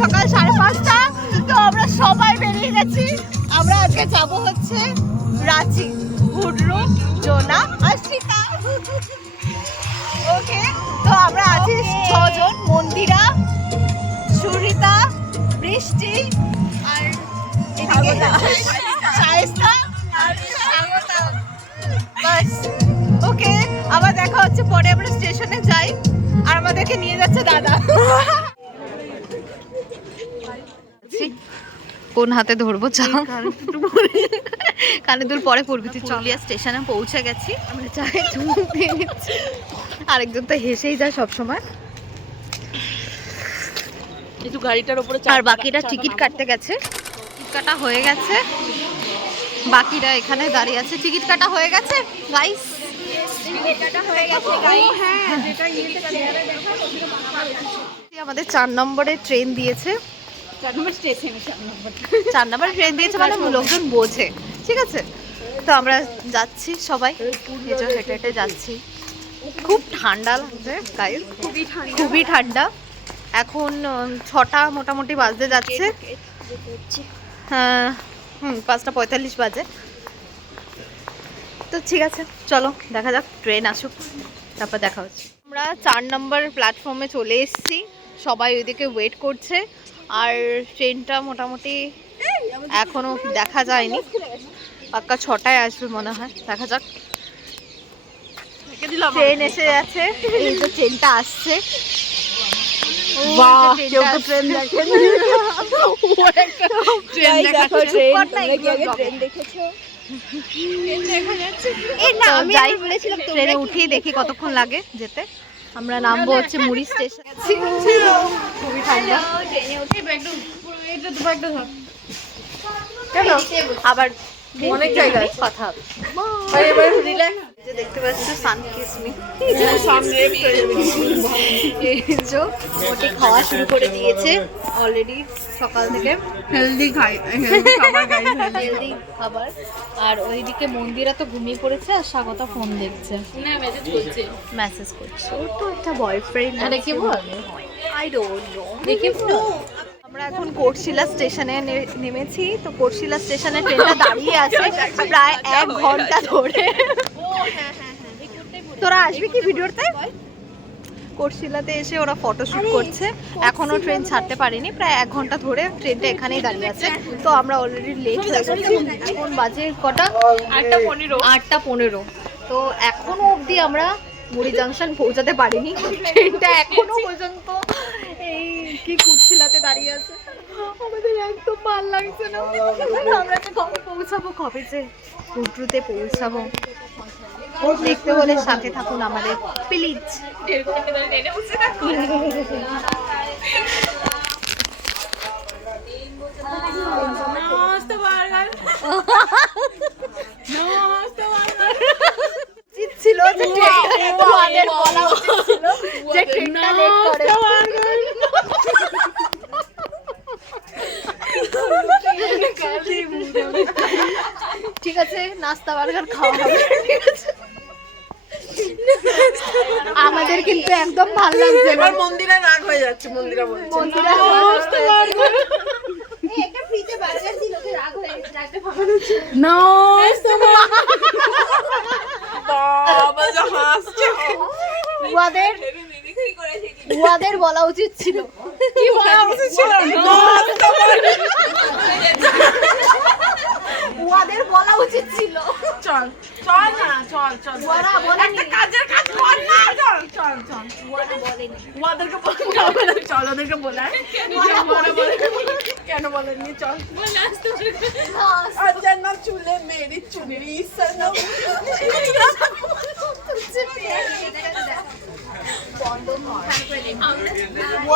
সকাল 5:30। তো আমরা সবাই বেরিয়ে গেছি। আমরা আজকে যাব হচ্ছে রাঁচি। হুডরু, জোনা আর শ্রীকা। ওকে, তো আমরা আছি 6 জন। মন্দিরা, সুরিতা, বৃষ্টি আর শায়েস্তা আর স্বাগতা। বাস, ওকে, আবার দেখা হচ্ছে পরে। আমরা স্টেশনে যাই আর আমাদেরকে নিয়ে যাচ্ছে দাদা। কোন হাতে ধরবো? কানে দুল পরে পড়বি। তুই চলিয়া স্টেশনে পৌঁছে গেছি। আমরা চাই আরেকজন তো হেসেই যায় সবসময়। একটু গাড়িটার উপরে আর বাকিরা টিকিট কাটতে গেছে। টিকিট কাটা হয়ে গেছে, বাকিরা এখানে দাঁড়িয়ে আছে। টিকিট কাটা হয়ে গেছে গাইস, আমাদের 4 নম্বরে ট্রেন দিয়েছে। 4 নম্বর ট্রেন দিয়েছে মানে লোকজন বোঝে, ঠিক আছে। তো আমরা যাচ্ছি সবাই, হেঁটে হেঁটে যাচ্ছি। খুব ঠান্ডা লাগছে গাইস, খুবই ঠান্ডা। এখন 6টা মোটামুটি বাজতে যাচ্ছে। হ্যাঁ, 5:45 বাজে। তো ঠিক আছে, চলো দেখা যাক, ট্রেন আসুক, তারপর দেখা হচ্ছে। আমরা 4 নম্বর প্ল্যাটফর্মে চলে এসেছি। সবাই ওইদিকে ওয়েট করছে। আর ট্রেনটা মোটামুটি এখনো দেখা যায়নি, পাক্কা 6টায় আসবে মনে হয়। দেখা যাক। ট্রেন এসে যাচ্ছে, এই যে ট্রেনটা আসছে। ট্রেনে উঠিয়ে দেখি কতক্ষণ লাগে যেতে। আমরা নামবো হচ্ছে মুড়ি স্টেশন। খুবই ঠান্ডা। আবার অনেক জায়গায় কথা হবে। দেখতে পাচ্ছ সানকিসমি মোটি খাওয়া শুরু করে দিয়েছে অলরেডি সকাল থেকে। হেলদি খাবার। আর ওইদিকে মন্দিরা তো ঘুমিয়ে পড়েছে আর স্বাগতা ফোন দেখছে, মেসেজ করছে। ওর তো একটা বয়ফ্রেন্ড আছে, আই ডোন্ট নো। আমরা এখন কোটশিলা স্টেশনে নেমেছি। তো কোটশিলা স্টেশনে ট্রেনটা দাঁড়িয়ে আছে প্রায় 1 ঘন্টা ধরে। তোরা আসবি কি ভিডিওতে? কোটশিলাতে এসে ওরা ফটোশুট করছে। এখনো ট্রেন ছাড়তে পারেনি, প্রায় 1 ঘন্টা ধরে ট্রেনটা এখানেই দাঁড়িয়ে আছে। তো আমরা অলরেডি লেট হয়ে গেছি। এখন বাজে কটা? 8:15। তো এখনো অবধি আমরা মুড়ি জাংশন পৌঁছাতে পারিনি। ট্রেনটা এখনো পর্যন্ত এই কি কোটশিলাতে দাঁড়িয়ে আছে। আমাদের একদম ভালো লাগছে না। আমরা তো কবে পৌঁছাবো, কবে যে হুডরুতে পৌঁছাবো। দেখতে হলে সাথে থাকুন আমাদের প্লিজ। ছিল যে ট্রেনটা বলা উচিত ছিল যে ট্রেনটা লেট করে। ঠিক আছে, নাস্তা বার্গার খাওয়া হবে। আমাদের কিন্তু একদম ভালো লাগছে। এবার মন্দিরা রাগ হয়ে যাচ্ছে। মন্দিরা বলছে মন্দিরা একটা ফ্রিতে বার্গার ছিল, ওকে রাগ হয়ে গেছে, রাগটা ভাঙাচ্ছে। নো বাবা যা হাসছে। ওদের বলা উচিত ছিল। কি বলা উচিত ছিল? ওদের বলা উচিত ছিল। চল চল না, চল চল। ওরা বলেনি, একটা কাজের কাজ কর না। চল চল চল। ওরা বলেনি। ওদেরকে বলতে হবে না। চল ওদেরকে বলাই। কেন বলেননি? চল। আচ্ছা না, চুলে মেরি চুনরি সনম।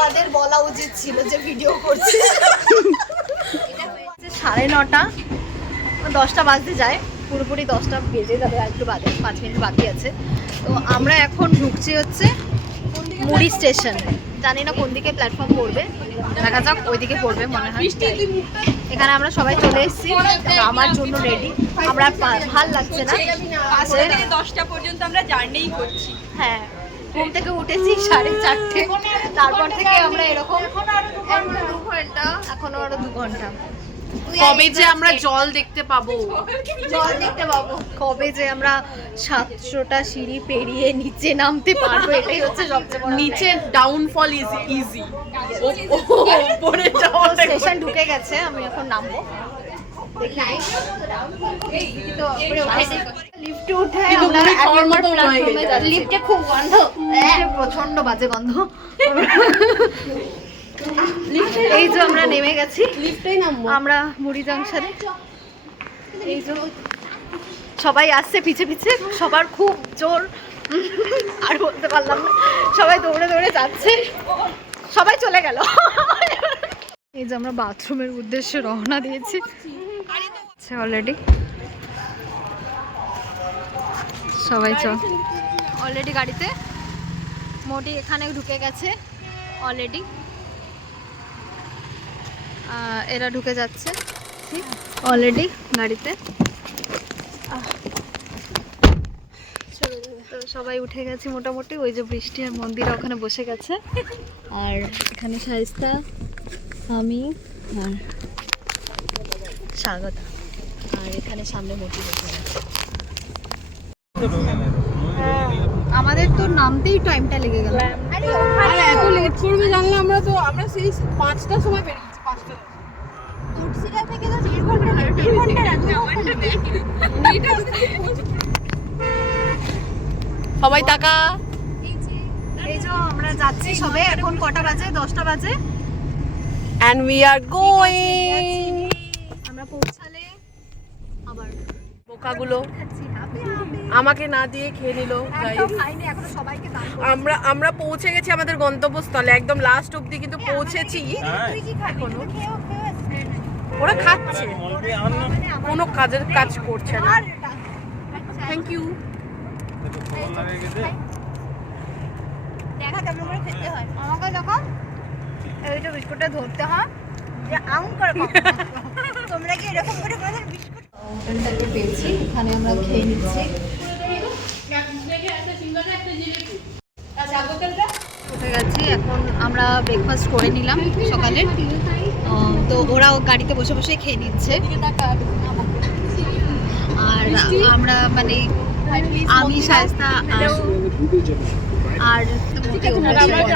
ওদের বলা উচিত ছিল যে ভিডিও করছি। 9:30, 10টা বাজতে যায়, পুরোপুরি 10টা বেজে যাবে, আর একটু বাদে 5 মিনিট বাকি আছে। তো আমরা এখন ঢুকছি হচ্ছে মুড়ি স্টেশন। জানি না কোন দিকে প্ল্যাটফর্ম পড়বে, দেখা যাক। ওইদিকে পড়বে মনে হয়। এখানে আমরা সবাই চলে এসেছি, আমার জন্য রেডি। আমরা ভাল লাগছে না, 5টা থেকে 10টা পর্যন্ত আমরা জার্নি করছি। হ্যাঁ, ঘুম থেকে উঠেছি 4:30, তারপর থেকে আমরা এরকম এখনো আরো 2 ঘন্টা। কবে যে আমরা জল দেখতে পাবো, কবে যে আমরা 700টা সিঁড়ি পেরিয়ে নিচে নামতে পারবো, এটাই হচ্ছে সবচেয়ে বড়। নিচে ডাউনফল ইজ ইজি, উপরে যাওয়া স্টেশন ঢুকে গেছে, আমি এখন নামবো। লিফটে উঠে আমরা লিফটে খুব গন্ধ, প্রচন্ড বাজে গন্ধ। এই যে আমরা নেমে গেছি, লিফটেই নামবো আমরা মুড়ি জাংশনে। এই যে সবাই আসছে পিছে পিছে, সবার খুব জোর, আর বলতে পারলাম না, সবাই দৌড়ে দৌড়ে যাচ্ছে, সবাই চলে গেল। এই যে আমরা বাথরুমের উদ্দেশ্যে রওনা দিয়েছি অলরেডি, সবাই অলরেডি গাড়িতে। মোটি এখানে ঢুকে গেছে অলরেডি, এরা ঢুকে যাচ্ছে অলরেডি গাড়িতে। তো সবাই উঠে গেছে মোটামুটি। ওই যে বৃষ্টি আর মন্দিরা ওখানে বসে গেছে, আর এখানে শায়েস্তা, আমি আর স্বাগত, আর এখানে সামনে মোটি বসে গেছে। আমাদের তো নামতেই টাইমটা লেগে গেল। আরে এত লেট করবে জানলে আমরা সেই 5টার সময় বেরিয়েছি। 5টা থেকে তো 1.5 ঘন্টা লাগবে। সবাই টাকা। এই যে আমরা যাচ্ছি সবে, এখন কটা বাজে? 10টা বাজে। And we are going. আমরা পৌঁছালে আবার বোকাগুলো আমাকে না দিয়ে খেয়ে নিল। আমরা পৌঁছে গেছি আমাদের গন্তব্যস্থলে, একদম লাস্ট অবধি কিন্তু পৌঁছেছি। ওরা খাচ্ছে, কোনো কাজ করছে না। Thank you. দেখা কেমন করে খেতে হয় আমাকে দেখো, এইটা বিস্কুটটা ধরতে হয় যে আউন করে তোমরা কি এরকম করে বিস্কুট হোটেলটাকে পেয়েছি, এখানে আমরা খেয়ে নিচ্ছি। উঠে গেছি, এখন আমরা ব্রেকফাস্ট করে নিলাম সকালে। তো ওরাও গাড়িতে বসে বসে খেয়ে নিচ্ছে, আর আমরা মানে আমি শায়েস্তা আর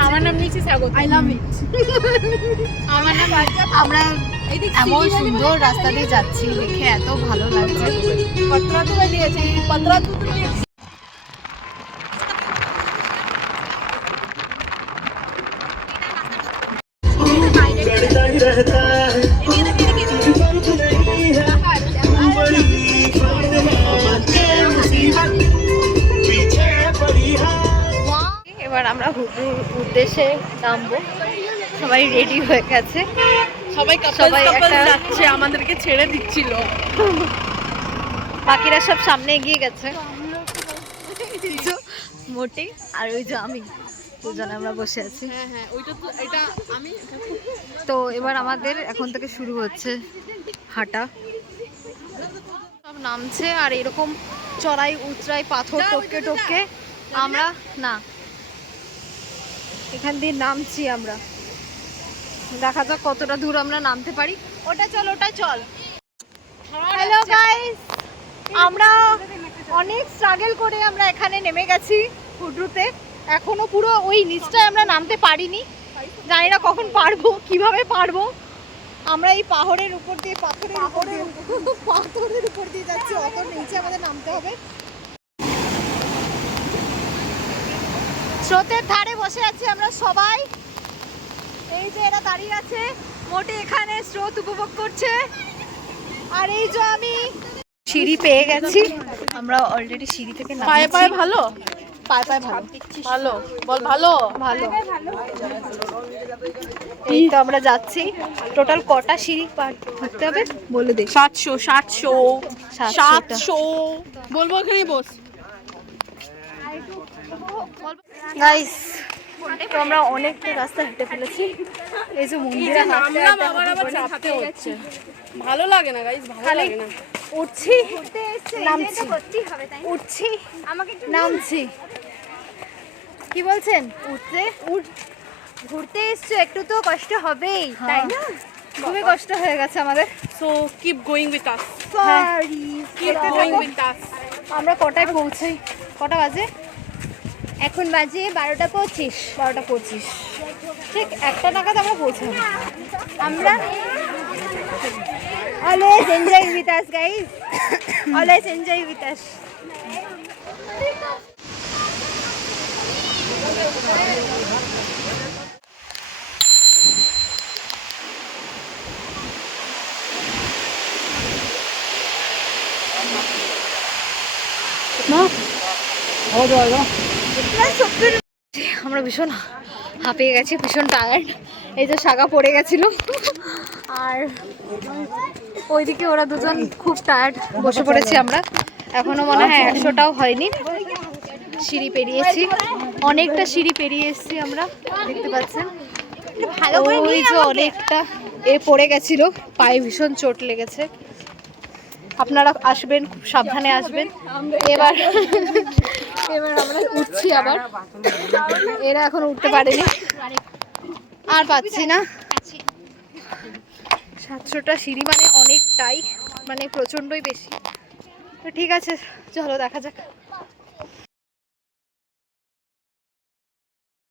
আমার নাম নিচে স্বাগত। আই লাভ ইট। আমার নাম আমরা এমন সুন্দর রাস্তা দিয়ে যাচ্ছি, দেখে এত ভালো লাগছে। पत्रा तो मैं दिए थे, पत्रा तो दिए। এবার আমরা হুডুর উদ্দেশ্যে নামবো, সবাই রেডি হয়ে গেছে, সবাই কাপল যাচ্ছে, আমাদেরকে ছেড়ে দিচ্ছিল। বাকিরা সব সামনে এগিয়ে গেছে, মোটি আর ওই যে আমি, দুজনে আমরা বসে আছি। হ্যাঁ ওইটা তো, এটা আমি। তো এবার আমাদের এখন থেকে শুরু হচ্ছে হাঁটা, সব নামছে, আর এরকম চড়াই উতরাই পাথর টপকে টপকে আমরা না এখান দিয়ে নামছি। আমরা দেখা যাক কতটা দূর আমরা নামতে পারি। ওটা চল, ওটা চল। হ্যালো গাইস, আমরা অনেক স্ট্রাগল করে আমরা এখানে নেমে গেছি হুডরুতে। এখনো পুরো ওই নিচটায় আমরা নামতে পারিনি, জানি না কখন পারবো, কিভাবে পারবো। আমরা এই পাহাড়ের উপর দিয়ে পাথরের উপর দিয়ে যাচ্ছি, অত নিচে আমাদের নামতে হবে। স্রোতের ধারে বসে আছি আমরা সবাই, এই যে এরা দাঁড়িয়ে আছে, মোটে এখানে স্রোত উপভোগ করছে, আর এই যে আমি সিঁড়ি পেয়ে গেছি। আমরা অলরেডি সিঁড়ি থেকে নামছি। পায়ে পায়ে ভালো, পায়ে পায়ে ভালো, ভালো বল, ভালো ভালো। এই তো আমরা যাচ্ছি। টোটাল কটা সিঁড়ি পার করতে হবে বলে দে। 700 বলবো, এখানেই বস। গাইস, তো আমরা অনেকটা রাস্তা হেঁটে ফেলেছি। এই যে মন্দিরে নামলাম, আবার চাপতে হচ্ছে। ভালো লাগে না গাইস, ভালো লাগে না। উঠছি, নামছি, উঠছি, নামছি। কি বলছেন? ঘুরতে এসছো, একটু তো কষ্ট হবেই, তাই না? খুবই কষ্ট হয়ে গেছে আমাদের। So keep going with us. Sorry. Keep going with us. আমরা কটায় পৌঁছাই? কটা বাজে? এখন বাজে 12:25। 12:25। ঠিক 1টা নাগাদ আমরা পৌঁছাবো। আমরা always enjoy with us guys, always enjoy with us. আমরা ভীষণ হাঁপিয়ে গেছি, ভীষণ টায়ার্ড। এই যে শাগা পড়ে গেছিল, আর ওইদিকে ওরা দুজন খুব টায়ার্ড, বসে পড়েছি আমরা। এখনো মনে হয় 100টাও হয়নি। সিঁড়ি পেরিয়েছি, অনেকটা সিঁড়ি পেরিয়ে এসেছি আমরা, দেখতে পাচ্ছেন। ভালো করে ওই যে অনেকটা পড়ে গেছিল, পায়ে ভীষণ চোট লেগেছে। আপনারা আসবেন, খুব সাবধানে আসবেন। এবার আমরা উঠছি আবার, এরা এখন উঠতে পারেনি, আর পাচ্ছি না। 700টা সিঁড়ি মানে অনেকটাই, মানে প্রচণ্ডই বেশি। তো ঠিক আছে, চলো দেখা যাক।